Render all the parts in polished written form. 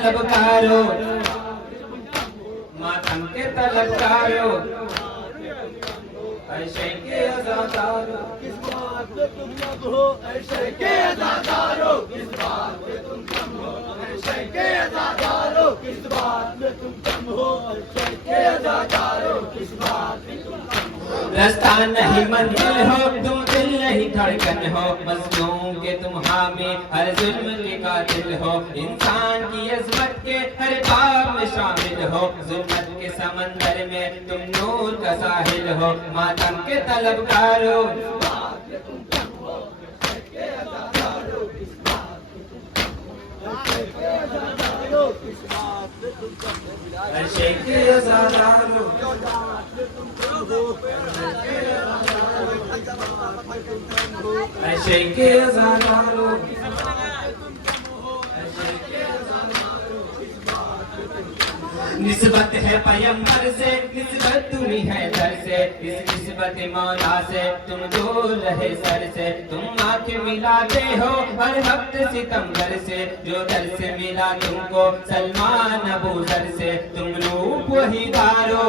तलबगारो, मातम के तलबगारो, ऐशे के आज़ादारो, किस बात पे तुम कम हो, ऐशे के आज़ादारो, किस बात पे तुम कम हो, ऐशे के आज़ादारो, किस बात पे तुम कम हो, ऐशे के आज़ादारो, किस बात पे तुम कम हो। रास्ता नहीं मंजिल हो, तुम दिल नहीं धड़कन हो, मजलूम के तुम हामी, हर जुल्म के कातिल हो, इंसान की अज़मत के हर बाब में शामिल हो, जुल्मत के समंदर में तुम नूर का साहिल हो, मातम के तलबगारो, ऐशे के आज़ादारो, ऐशे के आज़ादारो, निस्बत है पैगंबर से, निस्बत तुम्ही है दर से, इस निस्बत मौला से तुम दूर रहे सर से, तुम आंखें मिलाते हो हर वक्त सितमगर से, जो दर से मिला तुमको सलमान अबू जर से, तुम रूप वही दारो,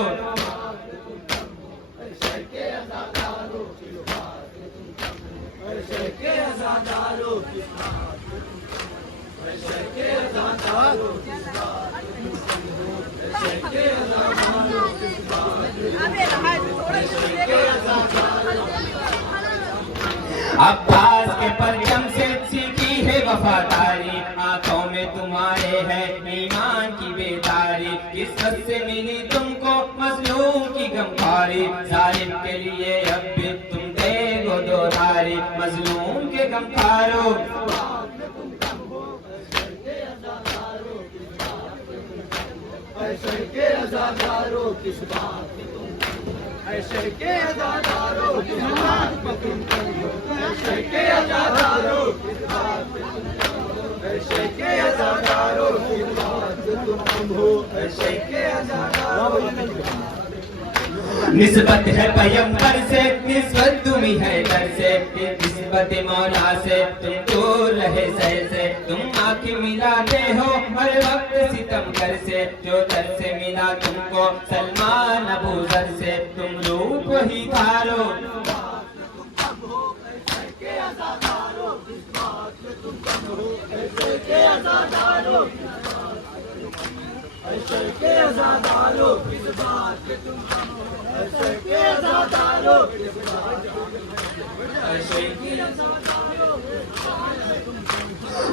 अब्बास के परचम से सीखी है वफादारी, आंखों में तुम्हारे है ईमान की बेदारी, किस्मत से मिली तुमको मजलूम की गमखारी, जालिम के लिए अब भी तुम दे दो धारी, मजलूम के गमखारो, ऐशे के आज़ादारो, किस बात पे तुम कम हो, ऐशे के आज़ादारो, किस बात पे तुम कम हो, ऐशे के आज़ादारो, किस बात पे तुम कम हो, ऐशे के आज़ादारो, किस बात पे तुम कम हो, ऐशे के आज़ादारो। निस्बत है पैगंबर से, निस्बत तुम्ही है दर से, निस्बत मौला से तुम दूर रहे सर से, तुम आंखें मिलाते हो हर वक्त सितमगर से, जो दर से मिला तुमको सलमान अबू जर से, तुम रूप वही धारो, ऐशे के आज़ादारो, किस बात पे तुम कम हो, ऐशे के आज़ादारो, किस बात पे तुम कम हो, ऐशे के आज़ादारो,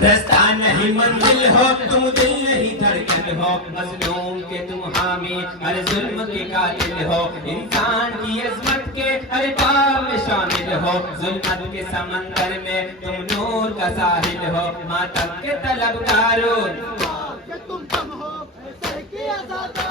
रास्ता नहीं मंजिल हो, तुम दिल नहीं धड़कन हो, मजलूम के तुम हामी, हर जुल्म के कातिल हो, इंसान की अज़मत के हर बाब में शामिल हो, जुल्मत के समंदर में तुम नूर का साहिल हो, मातम के तलबगारो, तुम कम हो, ऐशे के आज़ादारो।